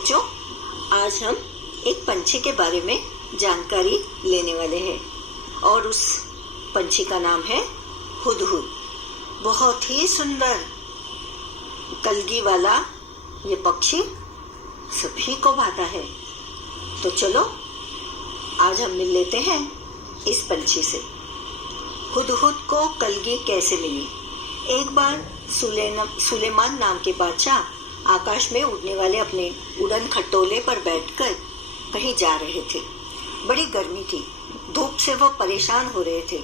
बच्चों, आज हम एक पंछी के बारे में जानकारी लेने वाले हैं और उस पंछी का नाम है हुदहुद। बहुत ही सुंदर कलगी वाला ये पक्षी सभी को भाता है। तो चलो आज हम मिल लेते हैं इस पंछी से। हुदहुद को कलगी कैसे मिली? एक बार सुलेमान नाम के बादशाह आकाश में उड़ने वाले अपने उड़न खटोले पर बैठकर कहीं जा रहे थे। बड़ी गर्मी थी, धूप से वह परेशान हो रहे थे।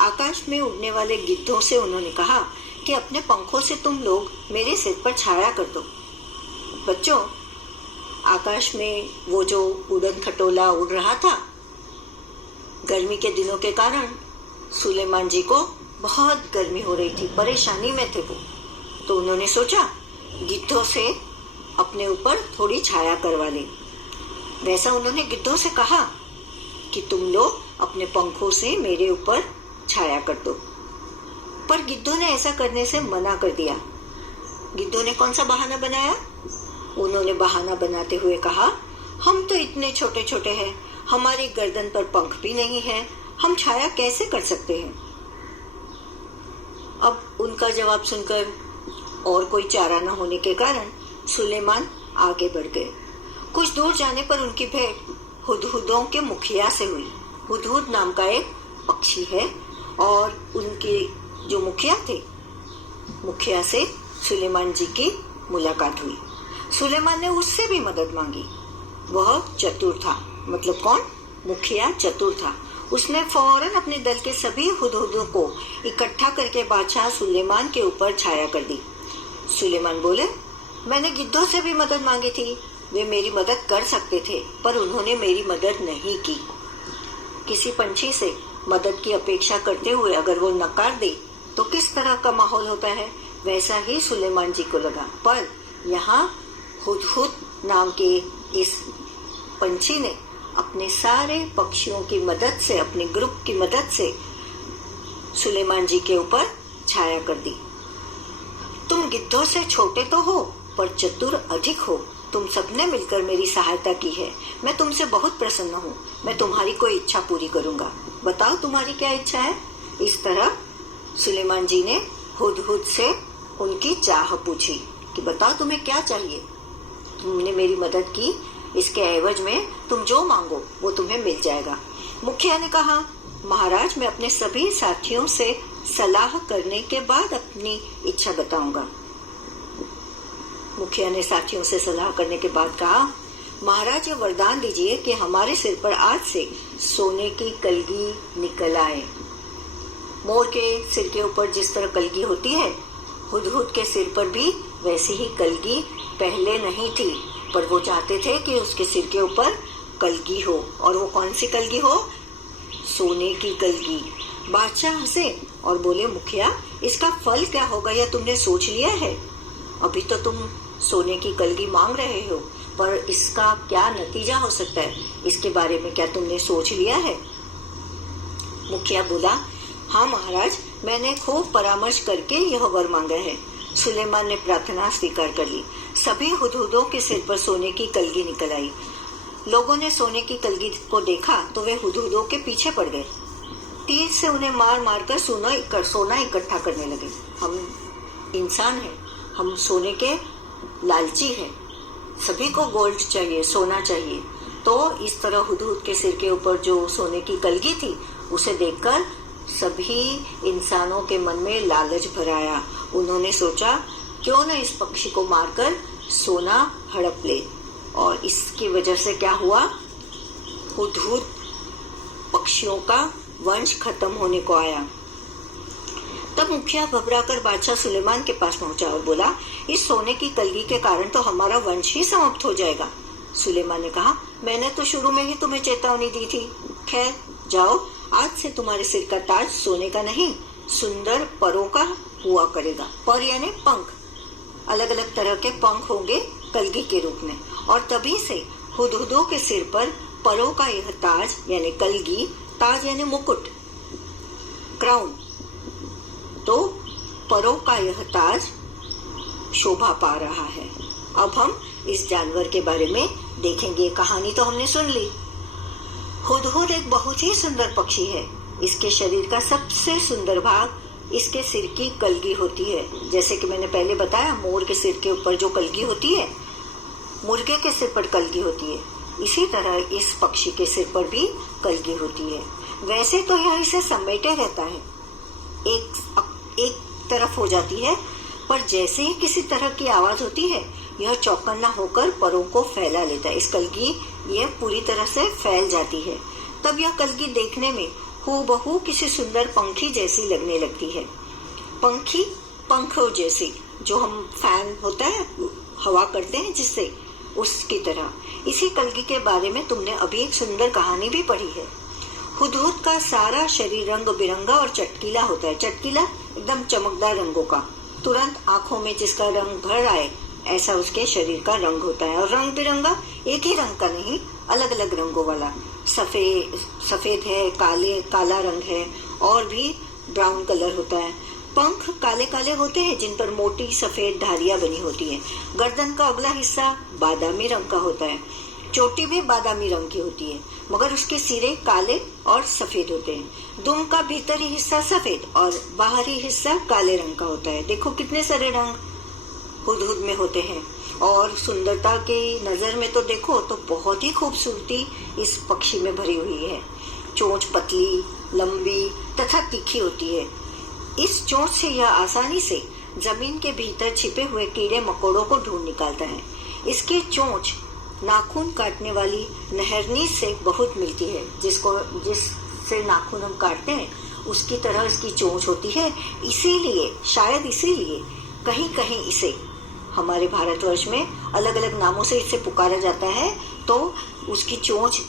आकाश में उड़ने वाले गिद्धों से उन्होंने कहा कि अपने पंखों से तुम लोग मेरे सिर पर छाया कर दो। बच्चों, आकाश में वो जो उड़न खटोला उड़ रहा था, गर्मी के दिनों के कारण सुलेमान जी को बहुत गर्मी हो रही थी, परेशानी में थे वो। तो उन्होंने सोचा गिद्धों से अपने ऊपर थोड़ी छाया करवा ले। वैसा उन्होंने गिद्धों से कहा कि तुम लोग अपने पंखों से मेरे ऊपर छाया कर दो। पर गिद्धों ने ऐसा करने से मना कर दिया। गिद्धों ने कौन सा बहाना बनाया? उन्होंने बहाना बनाते हुए कहा, हम तो इतने छोटे छोटे हैं, हमारी गर्दन पर पंख भी नहीं है, हम छाया कैसे कर सकते हैं? अब उनका जवाब सुनकर और कोई चारा न होने के कारण सुलेमान आगे बढ़ गए। कुछ दूर जाने पर उनकी भेंट हुदहुदों के मुखिया से हुई। हुदहुद नाम का एक पक्षी है और उनके जो मुखिया थे, मुखिया से सुलेमान जी की मुलाकात हुई। सुलेमान ने उससे भी मदद मांगी। वह चतुर था। मतलब कौन? मुखिया चतुर था। उसने फौरन अपने दल के सभी हुदहुदों को इकट्ठा करके बादशाह सुलेमान के ऊपर छाया कर दी। सुलेमान बोले, मैंने गिद्धों से भी मदद मांगी थी, वे मेरी मदद कर सकते थे, पर उन्होंने मेरी मदद नहीं की। किसी पंछी से मदद की अपेक्षा करते हुए अगर वो नकार दे तो किस तरह का माहौल होता है, वैसा ही सुलेमान जी को लगा। पर यहाँ हुदहुद नाम के इस पंछी ने अपने सारे पक्षियों की मदद से, अपने ग्रुप की मदद से सुलेमान जी के ऊपर छाया कर दी। तुम गिद्धों से छोटे तो हो पर चतुर अधिक हो। तुम सबने मिलकर मेरी सहायता की है। मैं तुमसे बहुत प्रसन्न हूँ। मैं तुम्हारी कोई इच्छा पूरी करूंगा। बताओ तुम्हारी क्या इच्छा है? इस तरह सुलेमान जी ने हुदहुद से उनकी चाह पूछी कि बताओ तुम्हें क्या चाहिए। तुमने मेरी मदद की, इसके एवज में तुम जो मांगो वो तुम्हें मिल जाएगा। मुखिया ने कहा, महाराज, मैं अपने सभी साथियों से सलाह करने के बाद अपनी इच्छा बताऊंगा। मुखिया ने साथियों से सलाह करने के बाद कहा, महाराज, ये वरदान दीजिए कि हमारे सिर पर आज से सोने की कलगी निकल आए। मोर के सिर के ऊपर जिस तरह कलगी होती है, हुदहुद के सिर पर भी वैसी ही कलगी पहले नहीं थी, पर वो चाहते थे कि उसके सिर के ऊपर कलगी हो। और वो कौन सी कलगी हो? सोने की कलगी। बादशाह हंसे और बोले, मुखिया, इसका फल क्या होगा यह तुमने सोच लिया है? अभी तो तुम सोने की कलगी मांग रहे हो, पर इसका क्या नतीजा हो सकता है, इसके बारे में क्या तुमने सोच लिया है? मुखिया बोला, हाँ महाराज, मैंने खूब परामर्श करके यह वर मांगा है। सुलेमान ने प्रार्थना स्वीकार कर ली। सभी हुदहुदों के सिर पर सोने की कलगी निकल आई। लोगों ने सोने की कलगी को देखा तो वे हुदहुदों के पीछे पड़ गए। तीर से उन्हें मार मार कर सोना इकट्ठा करने लगे। हम इंसान हैं, हम सोने के लालची हैं, सभी को गोल्ड चाहिए, सोना चाहिए। तो इस तरह हुदहुद के सिर के ऊपर जो सोने की कलगी थी, उसे देखकर सभी इंसानों के मन में लालच भर आया। उन्होंने सोचा, क्यों न इस पक्षी को मारकर सोना हड़प ले। और इसकी वजह से क्या हुआ? हुदहुद पक्षियों का वंश खत्म होने को आया। तब मुखिया घबराकर बादशाह सुलेमान के पास पहुंचा और बोला, इस सोने की कलगी के कारण तो हमारा वंश ही समाप्त हो जाएगा। सुलेमान ने कहा, मैंने तो शुरू में ही तुम्हें चेतावनी दी थी। खैर, जाओ, आज से तुम्हारे सिर का ताज सोने का नहीं, सुंदर परों का हुआ करेगा। पर यानी पंख, अलग अलग तरह के पंख होंगे कलगी के रूप में। और तभी से हुदहुदों के सिर पर परों का यह ताज यानी कलगी, ताज यानी मुकुट, क्राउन, तो परों का यह ताज शोभा पा रहा है। अब हम इस जानवर के बारे में देखेंगे। कहानी तो हमने सुन ली। हुदहुद एक बहुत ही सुंदर पक्षी है। इसके शरीर का सबसे सुंदर भाग इसके सिर की कलगी होती है। जैसे कि मैंने पहले बताया, मोर के सिर के ऊपर जो कलगी होती है, मुर्गे के सिर पर कलगी होती है, इसी तरह इस पक्षी के सिर पर भी कलगी होती है। वैसे तो यह इसे समेटे रहता है, एक तरफ हो जाती है, पर जैसे ही किसी तरह की आवाज होती है यह चौकन्ना होकर परों को फैला लेता है। इस कलगी यह पूरी तरह से फैल जाती है। तब यह कलगी देखने में हूबहू किसी सुंदर पंखी जैसी लगने लगती है। पंखों जैसी, जो हम फैन होता है हवा करते हैं जिससे, उसकी तरह। इसी कलगी के बारे में तुमने अभी एक सुंदर कहानी भी पढ़ी है। हुदहुद का सारा शरीर रंग बिरंगा और चटकीला होता है। चटकीला एकदम चमकदार रंगों का, तुरंत आंखों में जिसका रंग भर आए ऐसा उसके शरीर का रंग होता है। और रंग बिरंगा एक ही रंग का नहीं, अलग अलग रंगों वाला। सफेद है, काला रंग है, और भी ब्राउन कलर होता है। पंख काले काले होते हैं जिन पर मोटी सफेद धारियां बनी होती हैं। गर्दन का अगला हिस्सा बादामी रंग का होता है। चोटी भी बादामी रंग की होती है, मगर उसके सिरे काले और सफेद होते हैं। दुम का भीतरी हिस्सा सफेद और बाहरी हिस्सा काले रंग का होता है। देखो कितने सारे रंग हुदहुद में होते हैं। और सुंदरता की नजर में तो देखो तो बहुत ही खूबसूरती इस पक्षी में भरी हुई है। चोंच पतली, लंबी तथा तीखी होती है। इस चोंच से यह आसानी से जमीन के भीतर छिपे हुए कीड़े मकोड़ों को ढूंढ निकालता है। इसकी चोंच नाखून काटने वाली नहरनी से बहुत मिलती है। जिससे नाखून हम काटते हैं उसकी तरह इसकी चोंच होती है। शायद इसीलिए कहीं कहीं इसे हमारे भारतवर्ष में अलग अलग नामों से इसे पुकारा जाता है। तो उसकी चोंच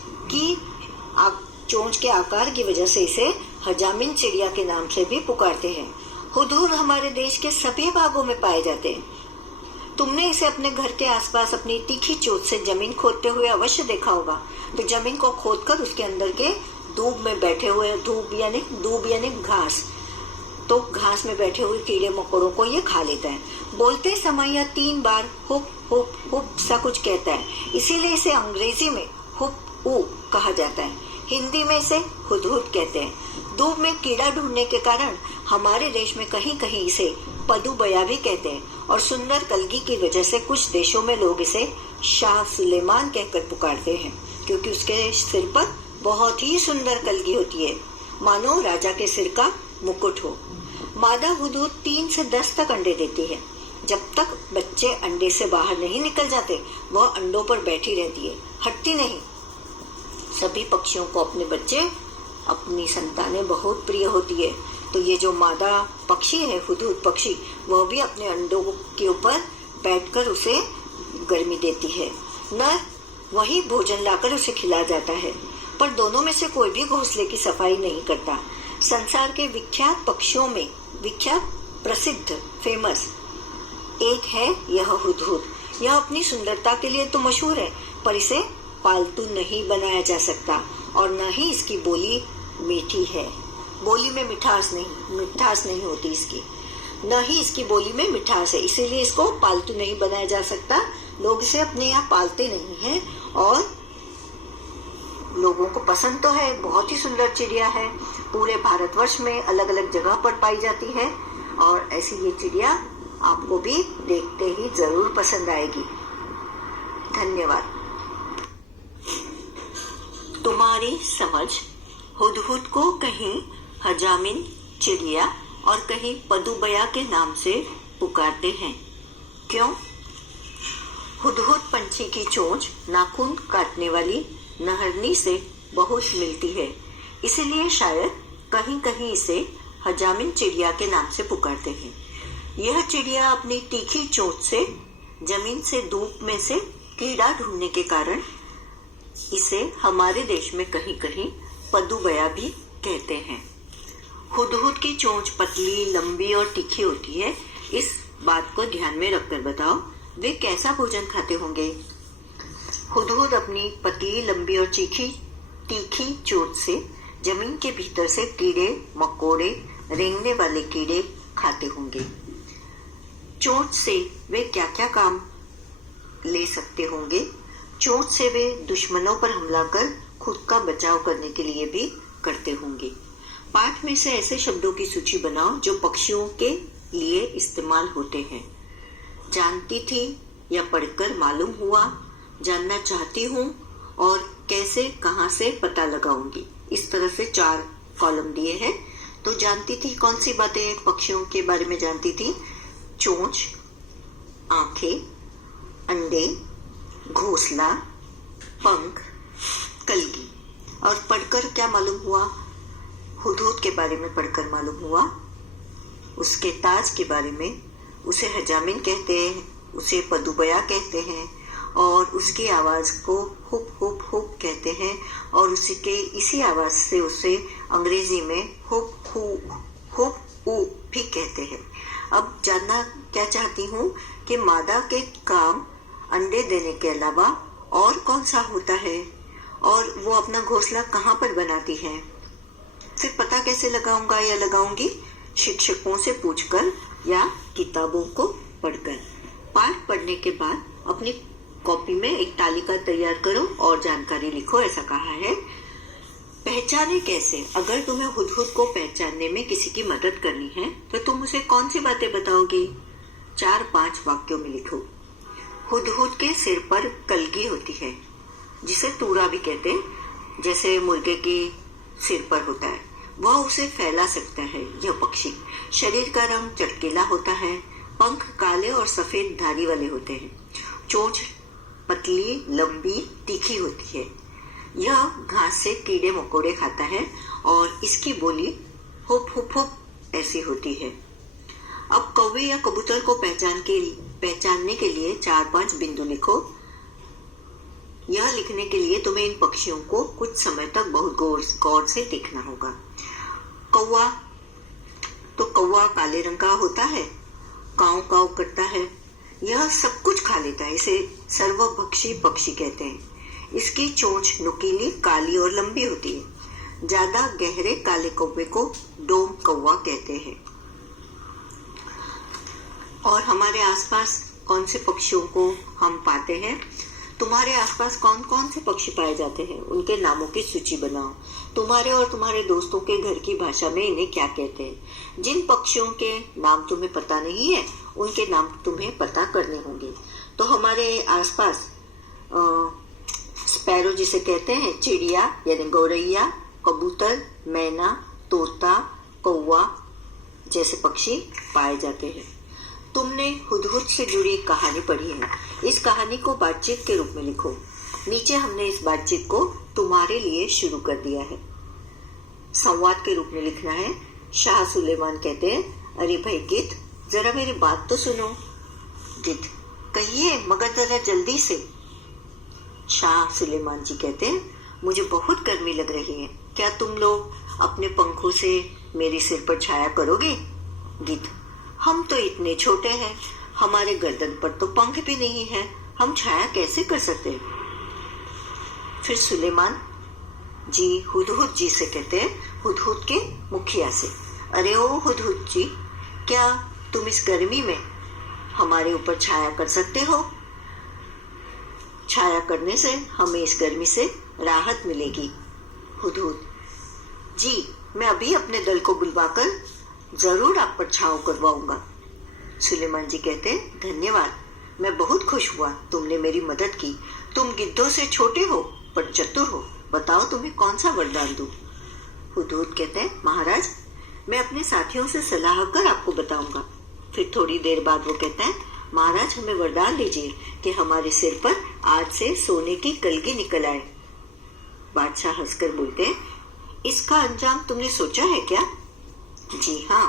के आकार की वजह से इसे हजामिन चिड़िया के नाम से भी पुकारते हैं। हुदहुद हमारे देश के सभी भागों में पाए जाते हैं। तुमने इसे अपने घर के आसपास अपनी तीखी चोंच से जमीन खोदते हुए अवश्य देखा होगा। तो जमीन को खोदकर उसके अंदर के दूब में बैठे हुए, दूब यानी घास, तो घास में बैठे हुए कीड़े मकोड़ों को ये खा लेता है। बोलते समय यह 3 बार हुप हुप हुप सा कुछ कहता है, इसीलिए इसे अंग्रेजी में हुप ऊ कहा जाता है। हिंदी में इसे हुदहुद कहते हैं। दूब में कीड़ा ढूंढने के कारण हमारे देश में कहीं कहीं इसे पदुबया भी कहते हैं। और सुंदर कलगी की वजह से कुछ देशों में लोग इसे शाह सुलेमान कहकर पुकारते हैं, क्योंकि उसके सिर पर बहुत ही सुंदर कलगी होती है, मानो राजा के सिर का मुकुट हो। मादा हुदहुद 3 से 10 तक अंडे देती है। जब तक बच्चे अंडे से बाहर नहीं निकल जाते वह अंडों पर बैठी रहती है, हटती नहीं। सभी पक्षियों को अपने बच्चे, अपनी संतानें बहुत प्रिय होती है। तो ये जो मादा पक्षी है हुदहुद पक्षी, वह भी अपने अंडों के ऊपर बैठकर उसे गर्मी देती है। नर वही भोजन लाकर उसे खिला जाता है, पर दोनों में से कोई भी घोंसले की सफाई नहीं करता। संसार के विख्यात पक्षियों में प्रसिद्ध फेमस एक है यह हुदहुद। यह अपनी सुंदरता के लिए तो मशहूर है, पर इसे पालतू नहीं बनाया जा सकता और न ही इसकी बोली मीठी है। बोली में मिठास नहीं होती इसकी, न ही इसकी बोली में मिठास है, इसीलिए इसको पालतू नहीं बनाया जा सकता। लोग इसे अपने यहाँ पालते नहीं हैं और लोगों को पसंद तो है। बहुत ही सुंदर चिड़िया है, पूरे भारतवर्ष में अलग अलग जगह पर पाई जाती है और ऐसी ये चिड़िया आपको भी देखते ही जरूर पसंद आएगी। धन्यवाद। तुम्हारी समझ हुदहुद को कहीं हजामिन चिड़िया और कहीं पदुबया के नाम से पुकारते हैं। क्यों? हुदहुद पंछी की चोंच नाखून काटने वाली नहरनी से बहुत मिलती है, इसलिए शायद कहीं कहीं इसे हजामिन चिड़िया के नाम से पुकारते हैं। यह चिड़िया अपनी तीखी चोंच से जमीन से धूप में से कीड़ा ढूंढने के कारण इसे हमारे देश में कहीं कहीं पदुबया भी कहते हैं। हुदहुद की चोंच पतली, लंबी और तीखी होती है। इस बात को ध्यान में रखकर बताओ वे कैसा भोजन खाते होंगे। हुदहुद अपनी पतली, लंबी और तीखी चोंच से जमीन के भीतर से कीड़े मकोड़े, रेंगने वाले कीड़े खाते होंगे। चोंच से वे क्या क्या काम ले सकते होंगे। चोट से वे दुश्मनों पर हमला कर खुद का बचाव करने के लिए भी करते होंगे। पाठ में से ऐसे शब्दों की सूची बनाओ जो पक्षियों के लिए इस्तेमाल होते हैं। जानती थी या पढ़कर मालूम हुआ, जानना चाहती हूँ और कैसे कहाँ से पता लगाऊंगी। इस तरह से 4 कॉलम दिए हैं। तो जानती थी कौन सी बातें पक्षियों के बारे में जानती थी? चोंच, आंखें, अंडे, घोंसला, पंख, कलगी। और पढ़कर क्या मालूम हुआ? हुदहुद के बारे में पढ़कर मालूम हुआ, उसके ताज के बारे में। उसे हजामिन कहते हैं, उसे पदुबया कहते हैं और उसकी आवाज को हुप हुप हुप कहते हैं और उसके इसी आवाज से उसे अंग्रेजी में हुप हु हुप उ भी कहते हैं। अब जानना क्या चाहती हूँ कि मादा के काम अंडे देने के अलावा और कौन सा होता है और वो अपना घोंसला कहाँ पर बनाती है। फिर पता कैसे लगाऊंगा या लगाऊंगी? शिक्षकों से पूछकर या किताबों को पढ़कर। पाठ पढ़ने के बाद अपनी कॉपी में एक तालिका तैयार करो और जानकारी लिखो। ऐसा कहा है। पहचाने कैसे? अगर तुम्हें हुदहुद को पहचानने में किसी की मदद करनी है तो तुम उसे कौन सी बातें बताओगे? 4-5 वाक्यों में लिखो। हुदहुद के सिर पर कलगी होती है, जिसे तूरा भी कहते हैं, जैसे मुर्गे के सिर पर होता है। वह उसे फैला सकता है। यह पक्षी शरीर का रंग चटकीला होता है। पंख काले और सफेद धारी वाले होते हैं। चोंच पतली, लंबी, तीखी होती है। यह घास से कीड़े मकोड़े खाता है और इसकी बोली हुप हुप हुप ऐसी होती है। अब कौवे या कबूतर को पहचानने के लिए 4-5 बिंदु लिखो। यह लिखने के लिए तुम्हें इन पक्षियों को कुछ समय तक बहुत गौर से देखना होगा। कौवा, तो कौवा काले रंग का होता है, काव काव करता है। यह सब कुछ खा लेता है। इसे सर्वभक्षी पक्षी कहते हैं। इसकी चोंच नुकीली, काली और लंबी होती है। ज्यादा गहरे काले कौवे को डोम कौवा कहते हैं। और हमारे आसपास कौन से पक्षियों को हम पाते हैं? तुम्हारे आसपास कौन कौन से पक्षी पाए जाते हैं, उनके नामों की सूची बनाओ। तुम्हारे और तुम्हारे दोस्तों के घर की भाषा में इन्हें क्या कहते हैं? जिन पक्षियों के नाम तुम्हें पता नहीं है, उनके नाम तुम्हें पता करने होंगे। तो हमारे आसपास स्पैरो जिसे कहते हैं, चिड़िया यानी गौरैया, कबूतर, मैना, तोता, कौवा जैसे पक्षी पाए जाते हैं। तुमने हुदहुद से जुड़ी एक कहानी पढ़ी है। इस कहानी को बातचीत के रूप में लिखो। नीचे हमने इस बातचीत को तुम्हारे लिए शुरू कर दिया है। संवाद के रूप में लिखना है। शाह सुलेमान कहते हैं, अरे भाई गिद्ध, जरा मेरी बात तो सुनो। गिद्ध, कहिए मगर जरा जल्दी से। शाह सुलेमान जी कहते हैं, मुझे बहुत गर्मी लग रही है, क्या तुम लोग अपने पंखों से मेरे सिर पर छाया करोगे? गिद्ध, हम तो इतने छोटे हैं, हमारे गर्दन पर तो पंख भी नहीं है, हम छाया कैसे कर सकते हैं? फिर सुलेमान जी हुदहुद जी से कहते हैं, हुदहुद के मुखिया से, अरे ओ हुदहुद जी, क्या तुम इस गर्मी में हमारे ऊपर छाया कर सकते हो? छाया करने से हमें इस गर्मी से राहत मिलेगी। हुदहुद जी, मैं अभी अपने दल को बुलवाकर जरूर आप पर छांव करवाऊंगा। सुलेमान जी कहते हैं, धन्यवाद, मैं बहुत खुश हुआ तुमने मेरी मदद की। तुम गिद्धों से छोटे हो पर चतुर हो, बताओ तुम्हें कौन सा वरदान दूं? हुदहुद कहते हैं, महाराज, मैं अपने साथियों से सलाह कर आपको बताऊंगा। फिर थोड़ी देर बाद वो कहता है, महाराज हमें वरदान दीजिए कि हमारे सिर पर आज से सोने की कलगी निकल आए। बादशाह हंसकर बोलते हैं, इसका अंजाम तुमने सोचा है क्या? जी हाँ,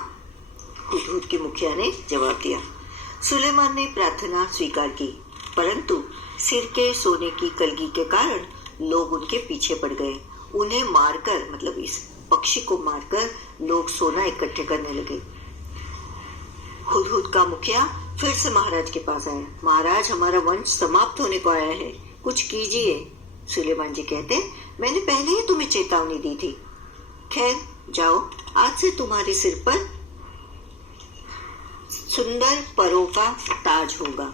हुदहुद के मुखिया ने जवाब दिया। सुलेमान ने प्रार्थना स्वीकार की, परंतु सिर के सोने की कलगी के कारण लोग उनके पीछे पड़ गए। उन्हें मारकर, मतलब इस पक्षी को मारकर लोग सोना इकट्ठे करने लगे। हुदहुद का मुखिया फिर से महाराज के पास आया। महाराज, हमारा वंश समाप्त होने को आया है, कुछ कीजिए। सुलेमान जी कहते, मैंने पहले ही तुम्हें चेतावनी दी थी। खैर जाओ, आज से तुम्हारे सिर पर सुंदर परों का ताज होगा।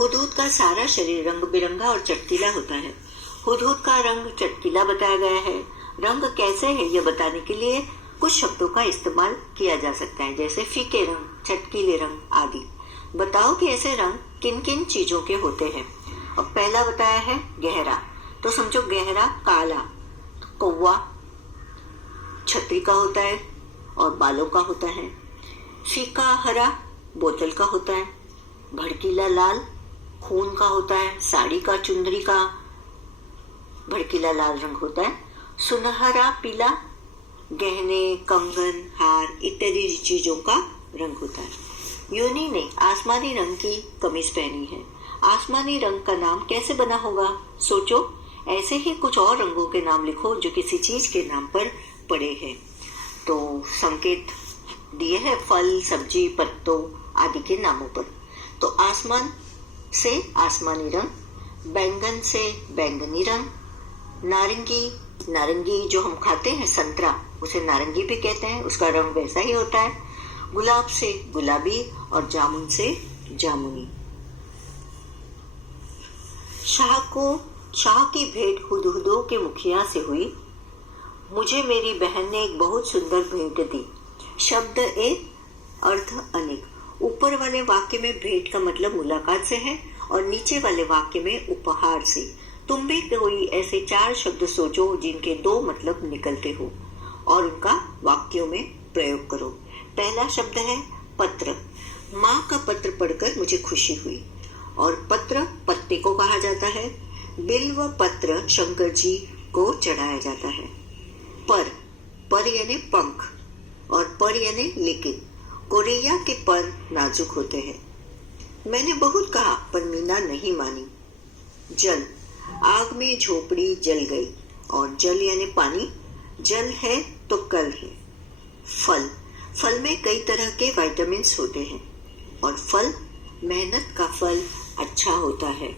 हुदहुद का सारा शरीर रंग बिरंगा और चटकीला होता है। हुदहुद का रंग चटकीला बताया गया है। रंग कैसे है यह बताने के लिए कुछ शब्दों का इस्तेमाल किया जा सकता है, जैसे फीके रंग, चटकीले रंग आदि। बताओ कि ऐसे रंग किन किन चीजों के होते हैं। अब पहला बताया है गहरा, तो समझो गहरा काला तो कौवा छतरी का होता है और बालों का होता है। फीका हरा बोतल का होता है। भड़कीला लाल खून का होता है, साड़ी का, चुंदरी का भड़कीला लाल रंग होता है। सुनहरा पीला गहने, कंगन, हार इत्यादि चीजों का रंग होता है। यूनी ने आसमानी रंग की कमीज पहनी है। आसमानी रंग का नाम कैसे बना होगा? सोचो। ऐसे ही कुछ और रंगों के नाम लिखो जो किसी चीज के नाम पर पड़े हैं। तो संकेत दिए हैं फल, सब्जी, पत्तों आदि के नामों पर। तो आसमान से आसमानी रंग, बैंगन से बैंगनी रंग, नारंगी, नारंगी जो हम खाते हैं संतरा उसे नारंगी भी कहते हैं, उसका रंग वैसा ही होता है। गुलाब से गुलाबी और जामुन से जामुनी। शाह की भेंट हुदहुदों के मुखिया से हुई। मुझे मेरी बहन ने एक बहुत सुंदर भेंट दी। शब्द एक, अर्थ अनेक। ऊपर वाले वाक्य में भेंट का मतलब मुलाकात से है और नीचे वाले वाक्य में उपहार से। तुम भी कोई ऐसे 4 शब्द सोचो जिनके 2 मतलब निकलते हो और उनका वाक्यों में प्रयोग करो। पहला शब्द है पत्र। माँ का पत्र पढ़कर मुझे खुशी हुई। और पत्र पत्ते को कहा जाता है। बिल्व पत्र शंकर जी को चढ़ाया जाता है। पर यानी पंख और पर यानी लेकिन। कोरैया के पर नाजुक होते हैं। मैंने बहुत कहा पर मीना नहीं मानी। जल, आग में झोपड़ी जल गई। और जल यानी पानी। जल है तो कल है। फल में कई तरह के विटामिन्स होते हैं और फल मेहनत का फल अच्छा होता है।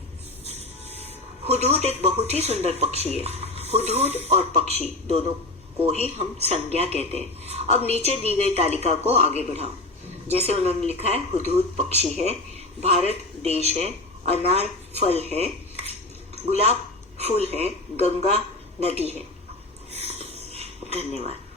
हुदहुद एक बहुत ही सुंदर पक्षी है। हुदहुद और पक्षी दोनों को ही हम संज्ञा कहते हैं। अब नीचे दी गई तालिका को आगे बढ़ाओ। जैसे उन्होंने लिखा है हुदहुद पक्षी है, भारत देश है, अनार फल है, गुलाब फूल है, गंगा नदी है। धन्यवाद।